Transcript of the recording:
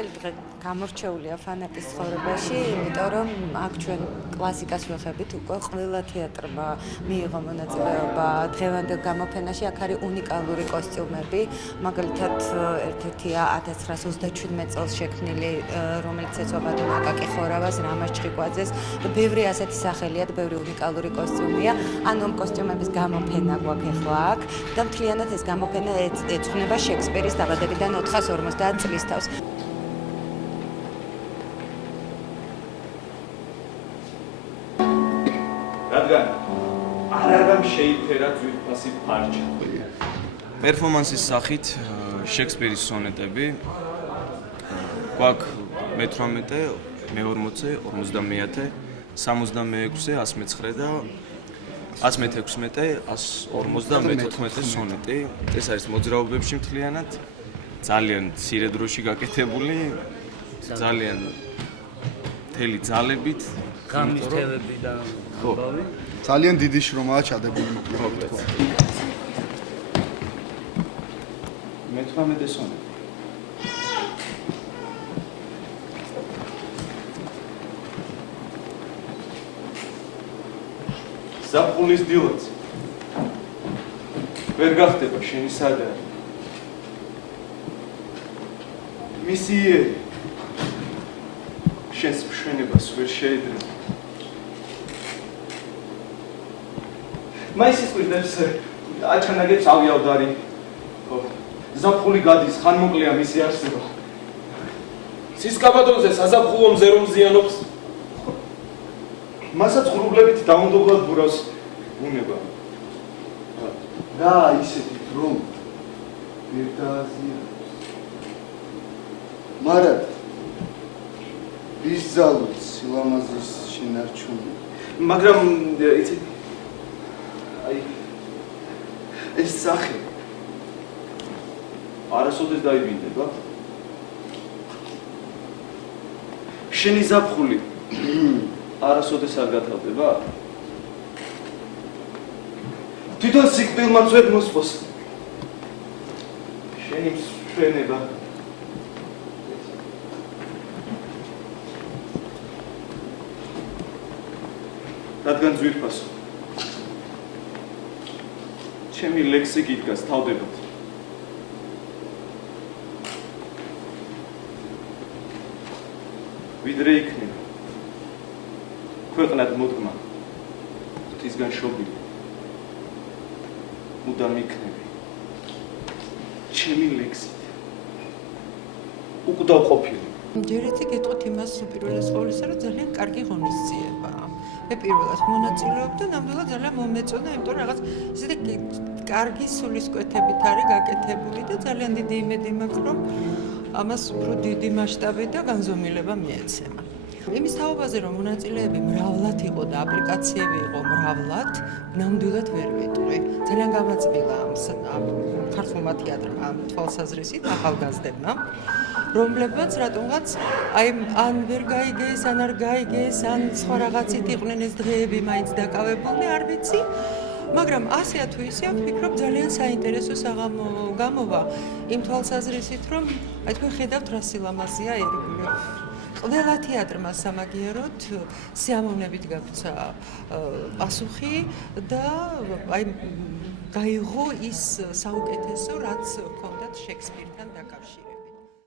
ყოველი დღე გამორჩეულია ფანატის ცხოვრებაში, იმიტომ რომ აქ ჩვენ კლასიკას ვეხებით, უკვე ყველა თეატრმა მიიღო მონაწილეობა დღევანდელ გამოფენაში, აქ არის უნიკალური კოსტიუმები, მაგალითად ერთ-ერთია 1937 წელს შექმნილი, რომელიც ეძღვნება მაკაკი ხორავას, რამაზ ჩხიკვაძეს და ბევრი ასეთი სახელია და ბევრი უნიკალური კოსტიუმია. ანუ ამ კოსტიუმების გამოფენა გვაქვს ახლა აქ და მთლიანად ეს გამოფენა ეძღვნება შექსპირის დაბადებიდან 450 წლის თავს. რადგან არამ შეიფერა ძვირფასი ფარჩა. პერფორმანსის სახით შექსპირის სონეტები გვაქვს მე-18, მე-40, 50, 66, 119 და 116, 150, სონეტი. ეს არის მოძრაობებში მთლიანად, ძალიან მცირე დროში გაკეთებული, ძალიან მთელი ძალებით, ღამის თელები და ამბავი. ძალიან დიდი შრომაა ჩადებული მოკლედ. მე-18 სონეტი. ზაფხულის დილაც ვერ გახდება შენი სადარი. მისი იერი შენს მშვენებას ვერ შეედრება. მაისის კვირდებს აჩანაგებს ავიავდარი. ზაფხული გადის, ხან მოკლეა მისი არსება. სისკაბადონზე საზაფხულო მზე რომ ზიანობს. მასაც ღრუბლებით დაუნდობლად ბურავს უნება. რა ისეთი რომ ვერ დააზიანოს. მარად ის ძალუც სილამაზის შენარჩუნი. მაგრამ იცი აი ეს სახე არასოდეს დაიბინდება. შენი ზაფხული არასოდეს არ გათავდება? თვითონ სიკვდილმაც ვერ მოსწოს. შენი მშვენება რადგან ძვირფასო. ჩემი ლექსიკი დგას თავდებოდ. ვიდრე იქნება ქვეყნად მოდგმა ღვთისგან შობილი მუდამ იქნები ჩემი ლექსით უკვდავ ყოფილი. ჯერ ერთი გეტყვით იმას უპირველეს ყოვლისა, რომ ძალიან კარგი ღონისძიებაა. მე პირველად მონაწილეობდა, ნამდვილად ძალიან მომეწონა, იმიტომ რომ რაღაც ისეთი კარგი სულისკვეთებით არის გაკეთებული და ძალიან დიდი იმედი მაქვს, რომ ამას უფრო დიდი მასშტაბი და განზომილება მიეცემა. იმის თაობაზე, რომ მონაწილეები მრავლად იყო და აპლიკაციები იყო მრავლად, ნამდვილად ვერ ვიტყვი. ძალიან გამაწვილა ამ ქართულმა თეატრმა თვალსაზრისით ახალგაზრდებმა, რომლებმაც რატომღაც აი ან ვერ გაიგეს, ან არ გაიგეს, ან სხვა რაღაცით იყვნენ ეს დღეები მაინც დაკავებულნი, არ ვიცი. მაგრამ ასეა თუ ისეა, ვფიქრობ ძალიან საინტერესო საღამო გამოვა იმ თვალსაზრისით, რომ აი თქვენ ხედავთ რა სილამაზეა ეროვნული. ყველა თეატრმა სამაგიეროდ სიამოვნებით გაგვცა პასუხი და აი გაიღო ის საუკეთესო, რაც ჰქონდათ შექსპირთან დაკავშირებით.